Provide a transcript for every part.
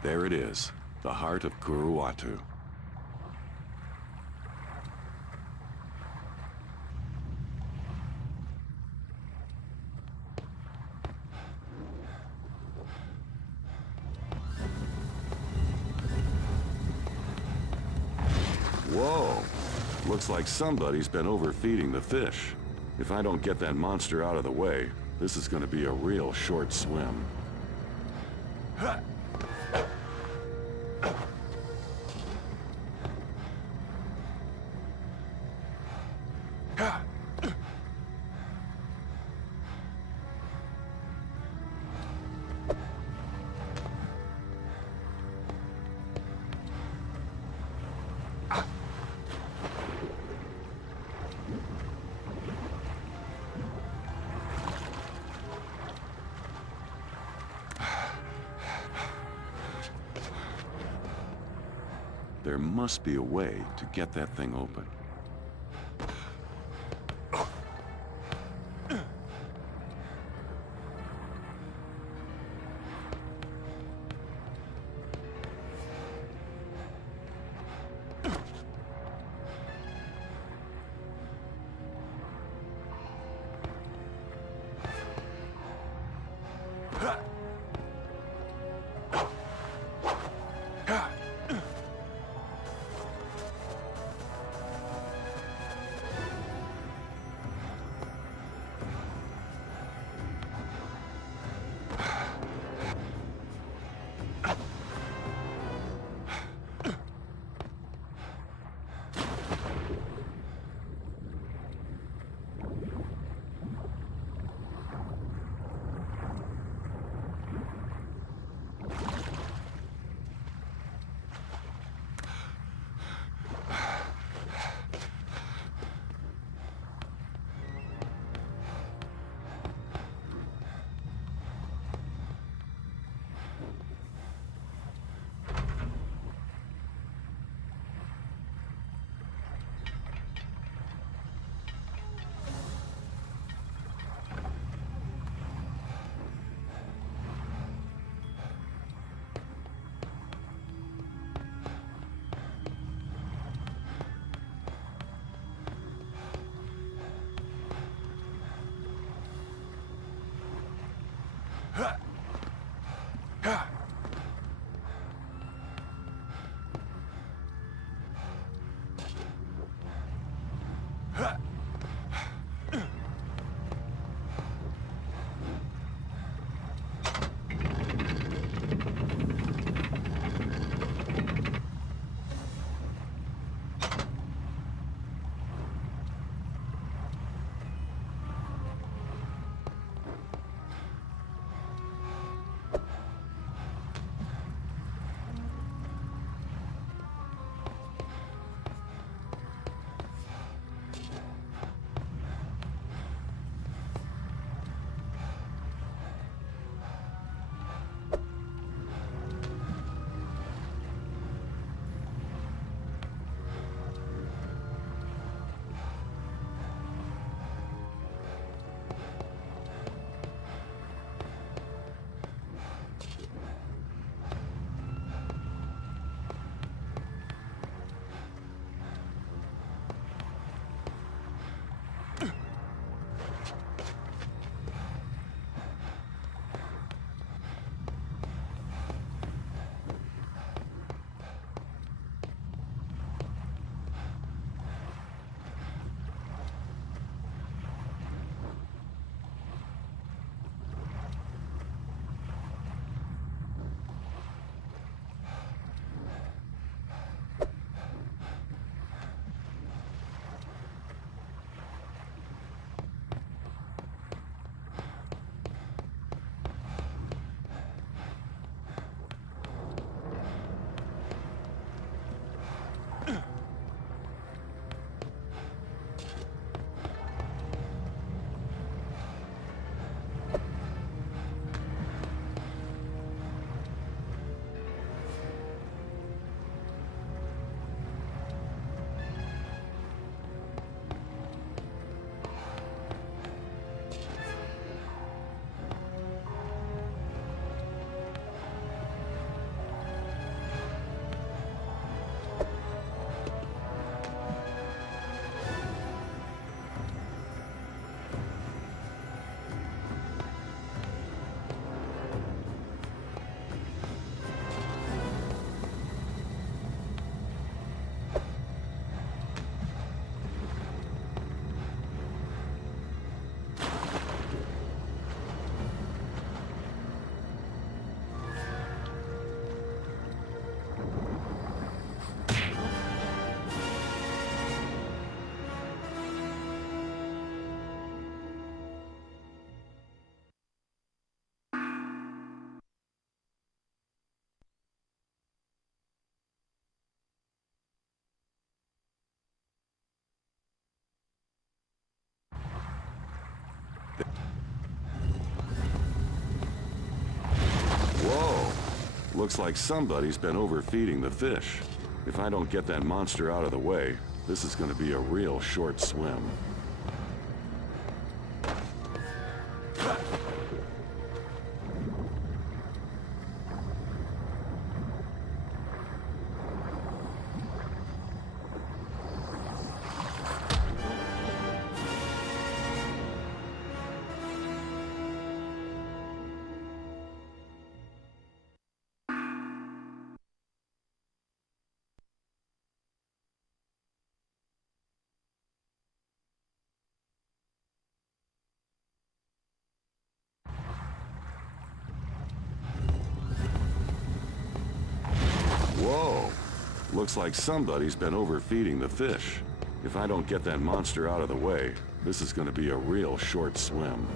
There it is, the heart of Kuruwatu. Whoa! Looks like somebody's been overfeeding the fish. If I don't get that monster out of the way, this is gonna be a real short swim. There must be a way to get that thing open. Whoa! Looks like somebody's been overfeeding the fish. If I don't get that monster out of the way, this is going to be a real short swim. Whoa! Looks like somebody's been overfeeding the fish. If I don't get that monster out of the way, this is going to be a real short swim.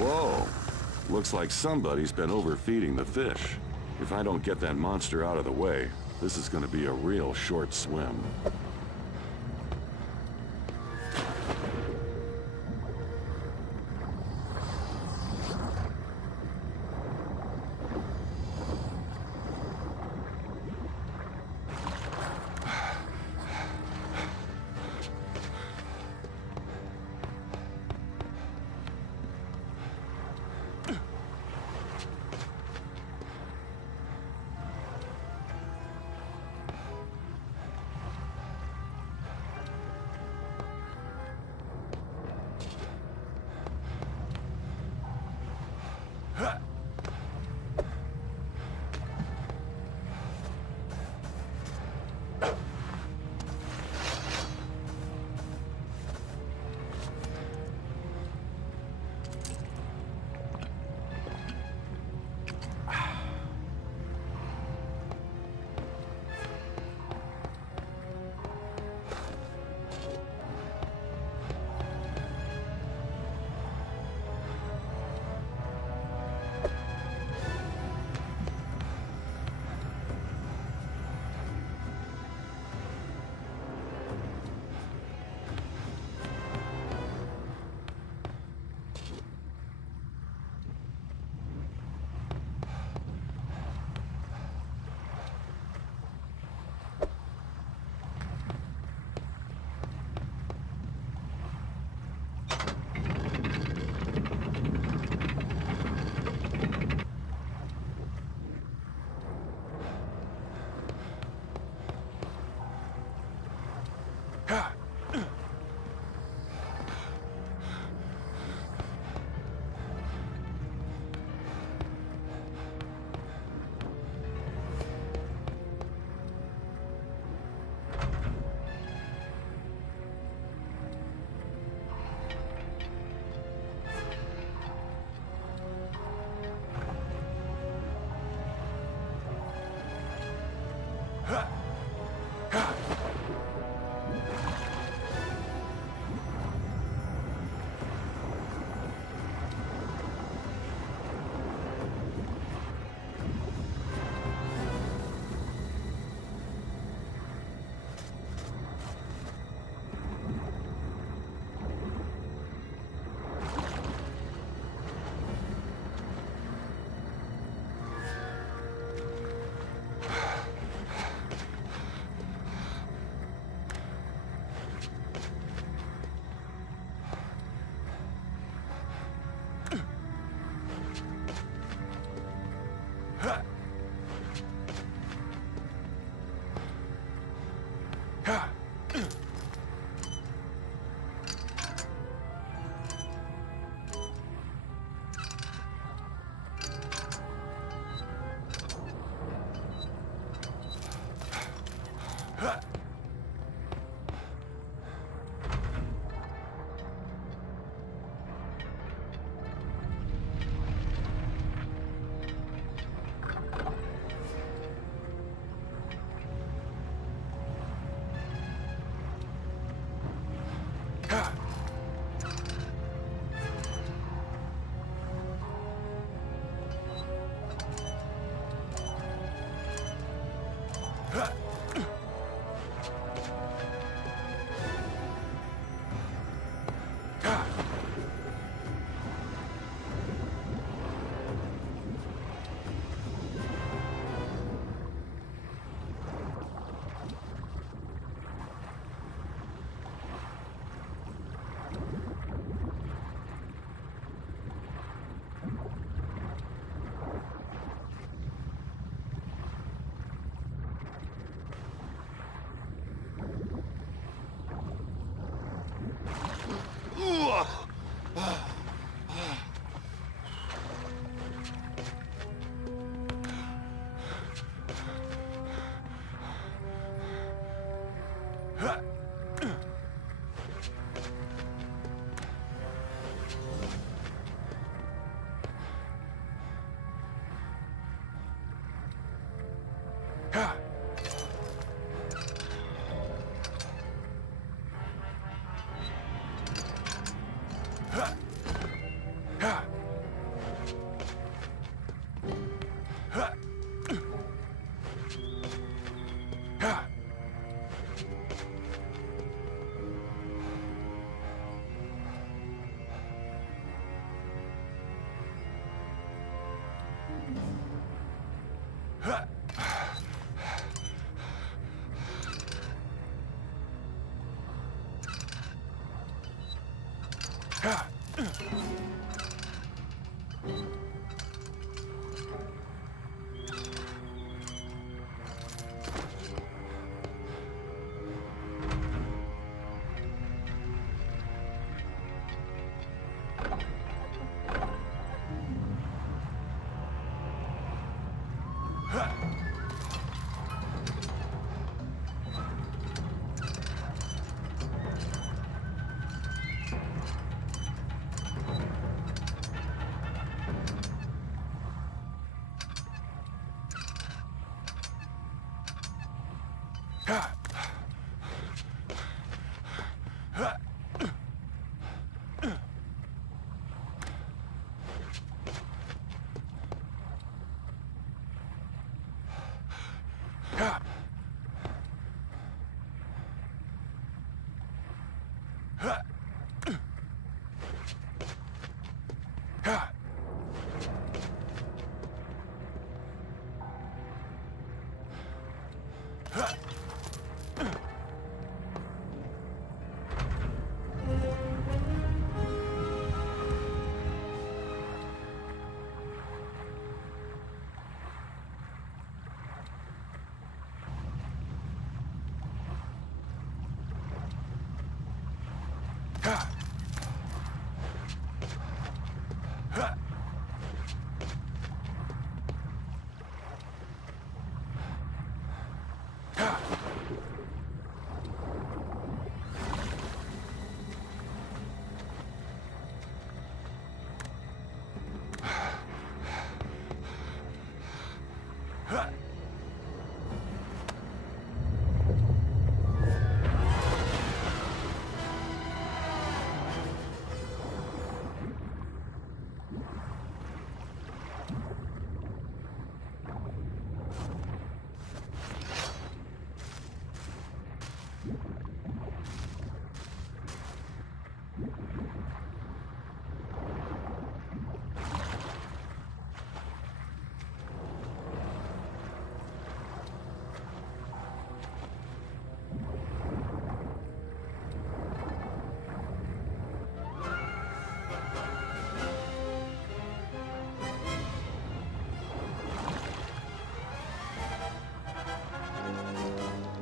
Whoa! Looks like somebody's been overfeeding the fish. If I don't get that monster out of the way, this is going to be a real short swim.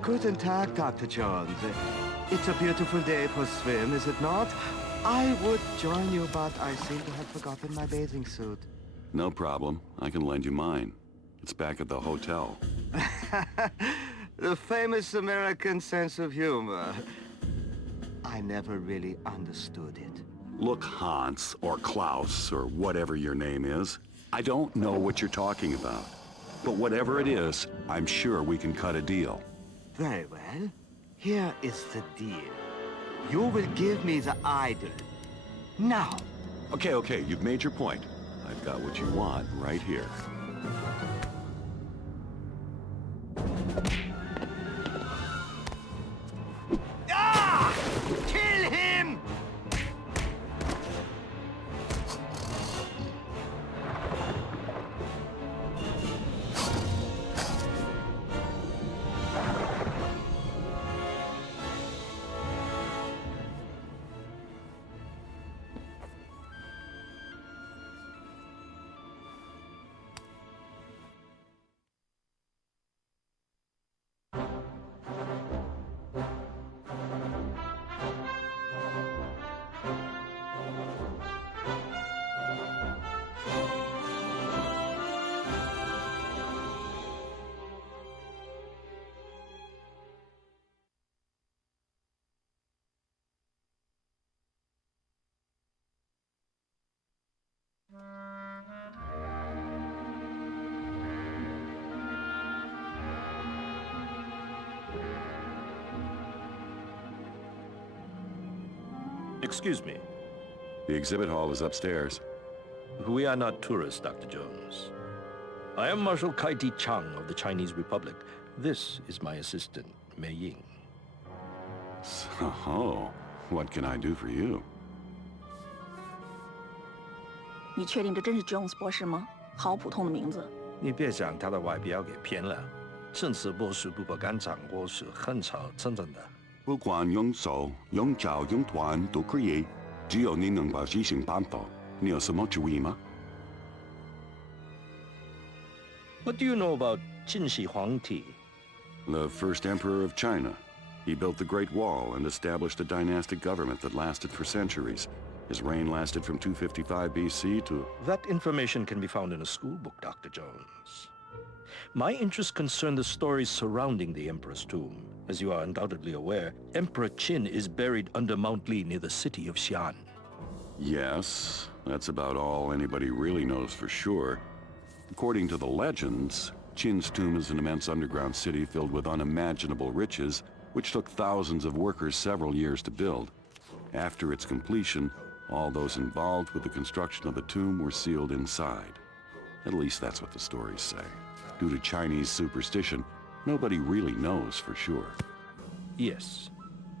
Guten Tag, Dr. Jones. It's a beautiful day for a swim, is it not? I would join you, but I seem to have forgotten my bathing suit. No problem. I can lend you mine. It's back at the hotel. The famous American sense of humor. I never really understood it. Look, Hans, or Klaus, or whatever your name is, I don't know what you're talking about. But whatever it is, I'm sure we can cut a deal. Very well. Here is the deal. You will give me the idol. Now. Okay, you've made your point. I've got what you want right here. Ah! Kill him! Excuse me. The exhibit hall is upstairs. We are not tourists, Dr. Jones. I am Marshal Kaiti Chang of the Chinese Republic. This is my assistant, Mei Ying. So, what can I do for you? 你确定这真是 Jones 博士吗？好普通的名字。你别将他的外表给骗了。正式博士不敢掌握是很少真正的。不管用手、用脚、用团都可以。只有你能把事情办到。你有什么主意吗？ What do you know about Qin Shi Huangdi? The first emperor of China. He built the Great Wall and established a dynastic government that lasted for centuries. His reign lasted from 255 BC to... That information can be found in a school book, Dr. Jones. My interests concern the stories surrounding the Emperor's tomb. As you are undoubtedly aware, Emperor Qin is buried under Mount Li near the city of Xi'an. Yes, that's about all anybody really knows for sure. According to the legends, Qin's tomb is an immense underground city filled with unimaginable riches, which took thousands of workers several years to build. After its completion, all those involved with the construction of the tomb were sealed inside. At least that's what the stories say. Due to Chinese superstition, nobody really knows for sure. Yes.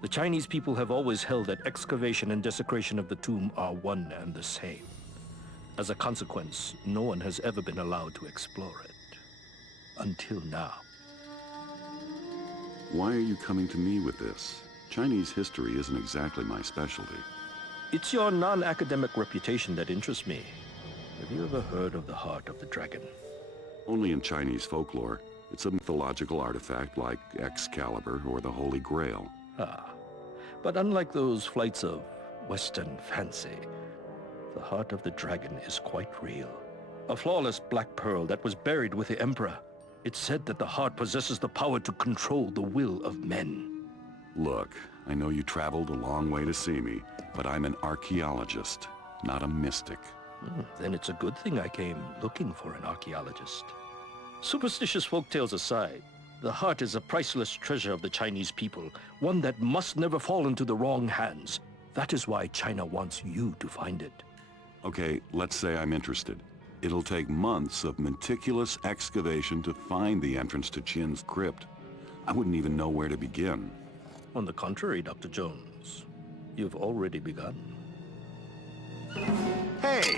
The Chinese people have always held that excavation and desecration of the tomb are one and the same. As a consequence, no one has ever been allowed to explore it. Until now. Why are you coming to me with this? Chinese history isn't exactly my specialty. It's your non-academic reputation that interests me. Have you ever heard of the Heart of the Dragon? Only in Chinese folklore. It's a mythological artifact like Excalibur or the Holy Grail. Ah. But unlike those flights of Western fancy, the Heart of the Dragon is quite real. A flawless black pearl that was buried with the Emperor. It's said that the heart possesses the power to control the will of men. Look, I know you traveled a long way to see me, but I'm an archaeologist, not a mystic. Then it's a good thing I came looking for an archaeologist. Superstitious folktales aside, the heart is a priceless treasure of the Chinese people, one that must never fall into the wrong hands. That is why China wants you to find it. Okay, let's say I'm interested. It'll take months of meticulous excavation to find the entrance to Qin's crypt. I wouldn't even know where to begin. On the contrary, Dr. Jones, you've already begun. Hey!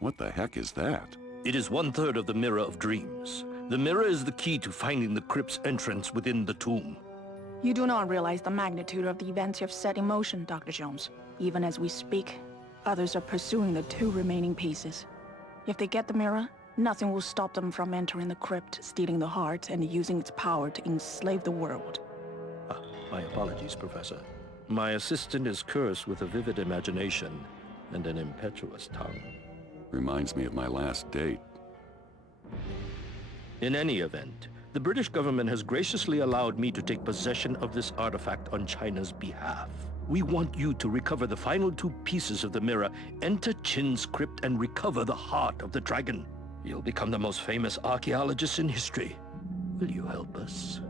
What the heck is that? It is 1/3 of the Mirror of Dreams. The mirror is the key to finding the crypt's entrance within the tomb. You do not realize the magnitude of the events you've set in motion, Dr. Jones. Even as we speak, others are pursuing the 2 remaining pieces. If they get the mirror, nothing will stop them from entering the crypt, stealing the heart, and using its power to enslave the world. My apologies, Professor. My assistant is cursed with a vivid imagination and an impetuous tongue. Reminds me of my last date. In any event, the British government has graciously allowed me to take possession of this artifact on China's behalf. We want you to recover the final 2 pieces of the mirror, enter Qin's crypt, and recover the heart of the dragon. You'll become the most famous archaeologist in history. Will you help us?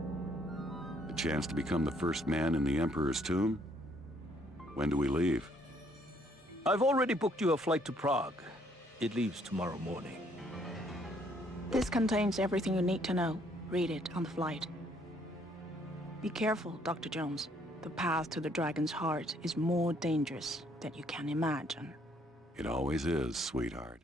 A chance to become the first man in the Emperor's tomb? When do we leave? I've already booked you a flight to Prague. It leaves tomorrow morning. This contains everything you need to know. Read it on the flight. Be careful, Dr. Jones. The path to the dragon's heart is more dangerous than you can imagine. It always is, sweetheart.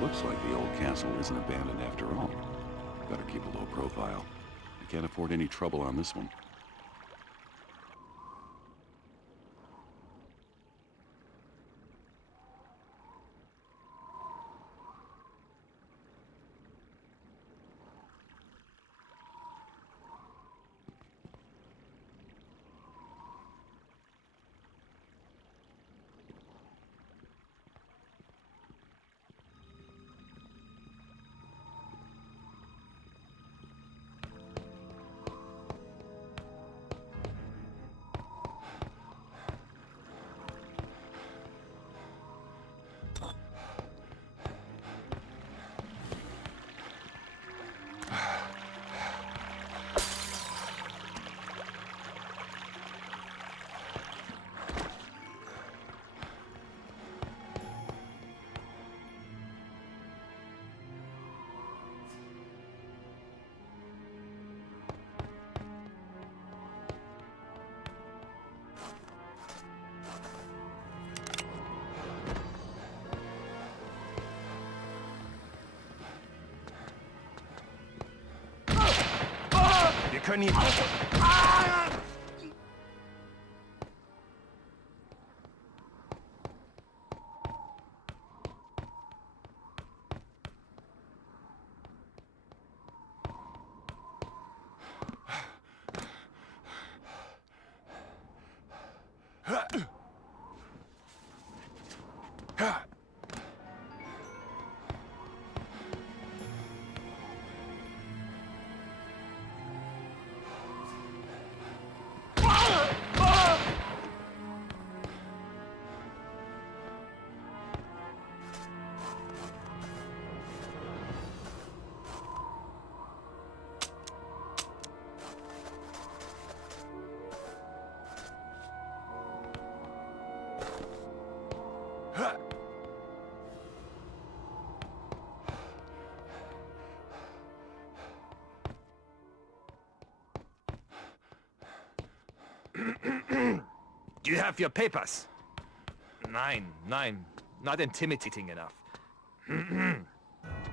Looks like the old castle isn't abandoned after all. Better keep a low profile. I can't afford any trouble on this one. können ihn... Do you have your papers? Nein, not intimidating enough.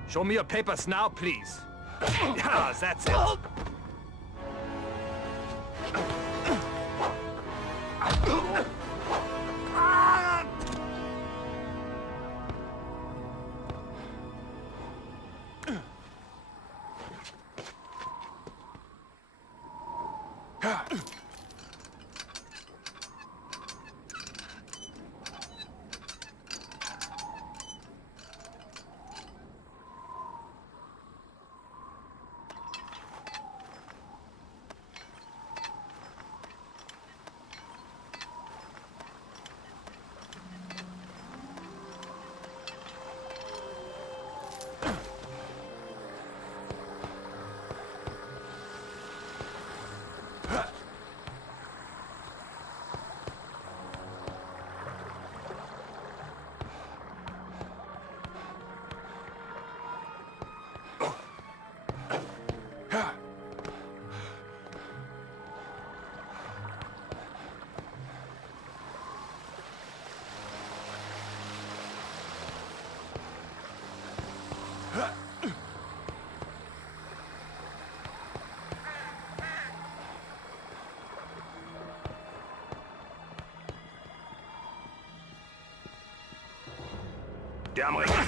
Show me your papers now, please. Yeah, that's it. Der Amerikaner.